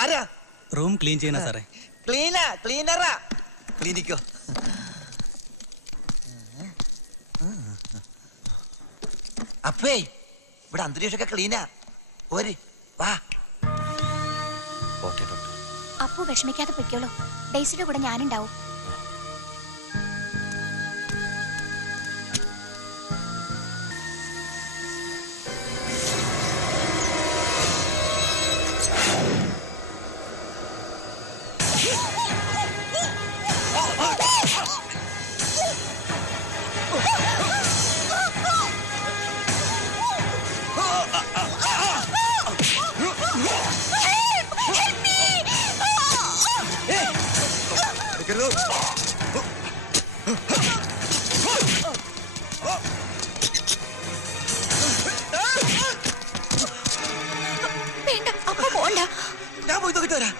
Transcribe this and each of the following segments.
ആരാ? Room clean ചെയ്യണ സാറേ. ക്ലീനറാ. ക്ലീനിക്കോ? അപ്പേ ഇവിടെ അന്തരീക്ഷമൊക്കെ ക്ലീനാ. പോര് വാ. അപ്പു വിഷമിക്കാതെ പൊയ്ക്കോളൂ. ഡേയ്സിയുടെ കൂടെ ഞാനുണ്ടാവും. ഞാൻ പോയി നോക്കിട്ട് വരാം.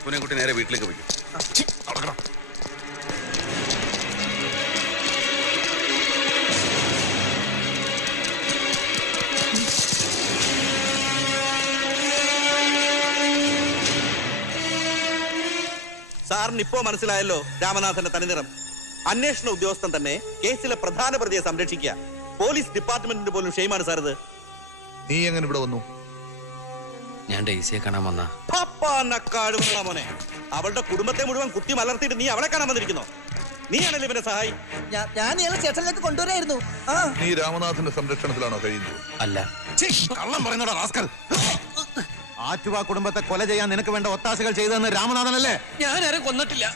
അപ്പനെ കുട്ടി നേരെ വീട്ടിലേക്ക് പോയി. സാറിന് ഇപ്പോ മനസ്സിലായല്ലോ രാമനാഥന്റെ തനിനിറം. അന്വേഷണ ഉദ്യോഗസ്ഥൻ തന്നെ കേസിലെ പ്രധാന പ്രതിയെ സംരക്ഷിക്കുക. പോലീസ് ഡിപ്പാർട്ട്മെന്റിന് പോലും ഷെയ്മാണ് സാർ ഇത്. നീ എങ്ങനെ ഇവിടെ വന്നു? ഞാൻ ഡെയ്സിയെ കാണാൻ വന്ന മോനെ, അവളുടെ കുടുംബത്തെ മുഴുവൻ കുത്തി മലർത്തിയിട്ട് നീ അവളെ കാണാൻ വന്നിരിക്കുന്നോ? നീയാണല്ലോ ഇവന്റെ സഹായി. ഞാൻ ഇയാളെ സ്റ്റേഷനിലേക്ക് കൊണ്ടുവരായിരുന്നു. നീ രാമനാഥന്റെ സംരക്ഷണത്തിലാണോ കഴിയുന്നത്? അല്ല. കള്ളം പറയുന്നോടാ റാസ്കൽ. ആറ്റുവ കുടുംബത്തെ കൊല ചെയ്യാൻ നിനക്ക് വേണ്ട ഒത്താശകൾ ചെയ്തതെന്ന് രാമനാഥനല്ലേ? ഞാൻ ആരും കൊന്നിട്ടില്ല.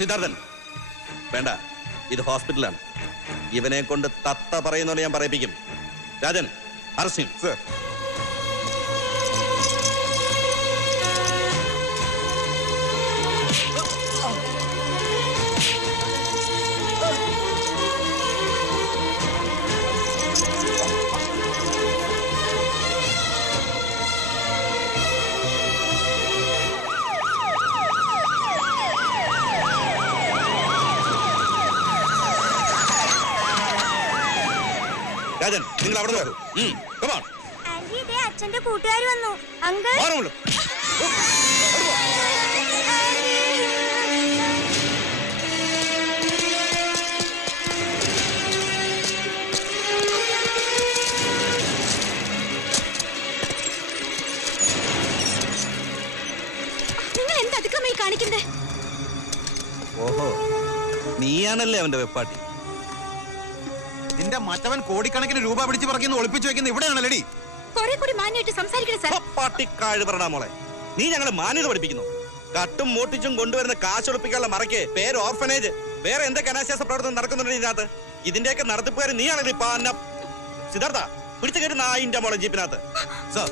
സിദ്ധാർത്ഥൻ വേണ്ട, ഇത് ഹോസ്പിറ്റലാണ്. ഇവനെ കൊണ്ട് തത്ത പറയുന്നോലെ ഞാൻ പറയിപ്പിക്കും. രാജൻ, അറസ്റ്റ് ചെയ്യ്. രാജൻ, നിങ്ങൾ അവിടെ അച്ഛന്റെ കൂട്ടുകാർ വന്നു. നിങ്ങൾ എന്ത് അതിക്രമമായി കാണിക്കുന്നേ? ഓഹോ, നീയാണല്ലേ അവന്റെ വെപ്പാട്ടി. നിന്റെ മറ്റവൻ കോടിക്കണക്കിന് രൂപ പിടിച്ച് പറക്കുന്ന ഒളിപ്പിച്ചു വെക്കുന്ന ഇവിടെയാണല്ലേടി? കുറെ കൂടി മാന്യമായിട്ട് സംസാരിക്കണേ സാർ. പട്ടിക്കാഴ് പറടാ മോളെ, നീ ഞങ്ങളെ മാന്യത പഠിപ്പിക്കുന്നു. കട്ടും മോട്ടിച്ചും കൊണ്ടുവരുന്ന കാശൊളിപ്പിക്കാനുള്ള മറയ്ക്ക് പേര് ഓർഫനേജ്, വേറെ എന്തൊക്കെ അനാശാസ പ്രവർത്തനം നടക്കുന്നുണ്ട് ഇതിനകത്ത്? ഇതിന്റെയൊക്കെ നടത്തിപ്പുകാർ നീയാണല്ലേ? സിദ്ധാർത്ഥ, പിടിച്ചു കയറി നായിന്റെ മോളെ ജീപ്പിനകത്ത്. സാർ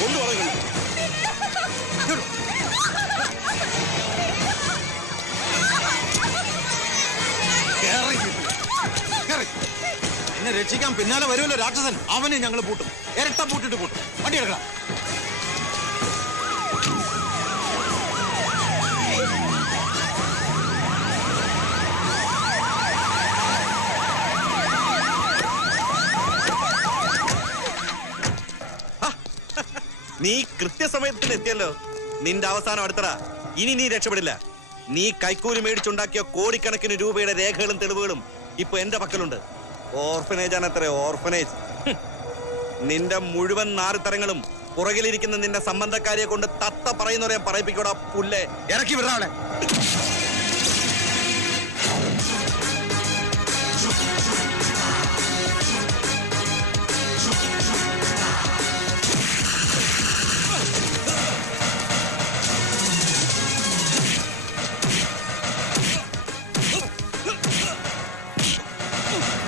കൊണ്ടുപോകുന്നു. എന്നെ രക്ഷിക്കാൻ പിന്നാലെ വരുമല്ലോ രാക്ഷസൻ, അവനെ ഞങ്ങൾ പൂട്ടും. ഇരട്ട പൂട്ടിട്ട് പൂട്ടും. വണ്ടി എടുക്കണം. നീ കൃത്യസമയത്തിന് എത്തിയല്ലോ. നിന്റെ അവസാനം അടുത്തറ. ഇനി നീ രക്ഷപ്പെടില്ല. നീ കൈക്കൂലി മേടിച്ചുണ്ടാക്കിയ കോടിക്കണക്കിന് രൂപയുടെ രേഖകളും തെളിവുകളും ഇപ്പൊ എന്റെ പക്കലുണ്ട്. ഓർഫനേജ് ആണ് അത്ര ഓർഫനേജ്. നിന്റെ മുഴുവൻ നാറിത്തരങ്ങളും പുറകിലിരിക്കുന്ന നിന്റെ സംബന്ധക്കാരിയെ കൊണ്ട് തത്ത പറയുന്നവരെ പറയിപ്പിക്കൂടാ പുല്ലേ. ഇറക്കി വിടാവളെ.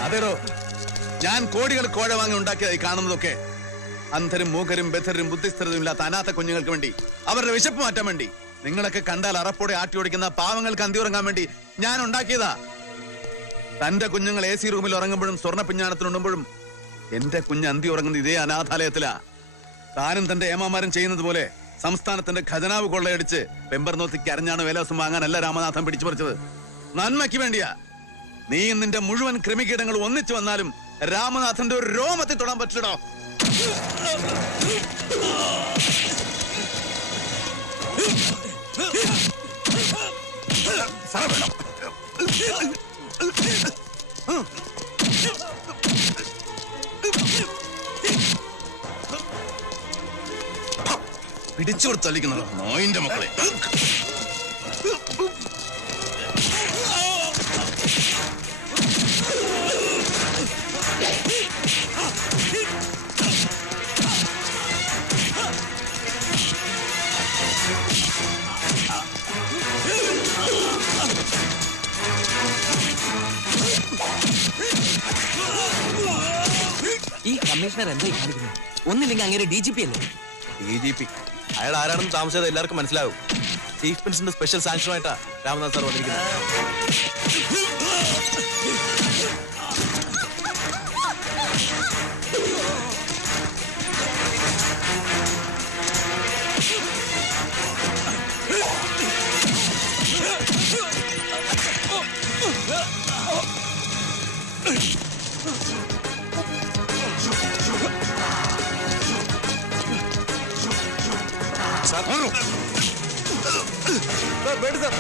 അതേടോ, ഞാൻ കോടികൾ കോഴ വാങ്ങി ഉണ്ടാക്കിയതായി കാണുന്നതൊക്കെ അന്ധരും മൂകരും ബധിരരും ബുദ്ധിസ്ഥിരതയും ഇല്ലാത്ത അനാഥ കുഞ്ഞുങ്ങൾക്ക് വേണ്ടി, അവരുടെ വിശപ്പ് മാറ്റാൻ വേണ്ടി, നിങ്ങളൊക്കെ കണ്ടാൽ അറപ്പോടെ ആട്ടി ഓടിക്കുന്ന പാവങ്ങൾക്ക് അന്തി ഉറങ്ങാൻ വേണ്ടി ഞാൻ ഉണ്ടാക്കിയതാ. തന്റെ കുഞ്ഞുങ്ങൾ AC റൂമിൽ ഉറങ്ങുമ്പോഴും സ്വർണ്ണ പിഞ്ഞാണത്തിനുണ്ടുമ്പോഴും എന്റെ കുഞ്ഞ് അന്തി ഉറങ്ങുന്നത് ഇതേ അനാഥാലയത്തിലാ. താനും തന്റെ ഏമാമാരും ചെയ്യുന്നത് പോലെ സംസ്ഥാനത്തിന്റെ ഖജനാവ് കൊള്ളയടിച്ച് പെമ്പർനോത്തിക്ക് അരഞ്ഞാണ് വേലവസം വാങ്ങാനല്ല രാമനാഥൻ പിടിച്ചു പറിച്ചത്. നന്മയ്ക്ക് വേണ്ടിയാ. നീ നിന്റെ മുഴുവൻ ക്രിമികീടങ്ങൾ ഒന്നിച്ചു വന്നാലും രാമനാഥന്റെ ഒരു രോമത്തിൽ തൊടാൻ പറ്റില്ലടോ. പിടിച്ചു കൊടുത്തളിക്കുന്നോ നോയിന്റെ മക്കളെ. ഈ കമ്മീഷണർ എന്തായി കാണിക്കുന്നത്? ഒന്നില്ലെങ്കിൽ അങ്ങനെ DGP അല്ലേ? DGP അയാൾ ആരാണെന്ന് താമസിച്ചത് എല്ലാവർക്കും മനസ്സിലാവും. ചീഫ് മിനിസ്റ്ററിന്റെ സ്പെഷ്യൽ സാങ്ഷനുമായിട്ടാ രാമനാഥ് സാർ വന്നിരിക്കുന്നത്. സാർ, വേണ്ട സാർ.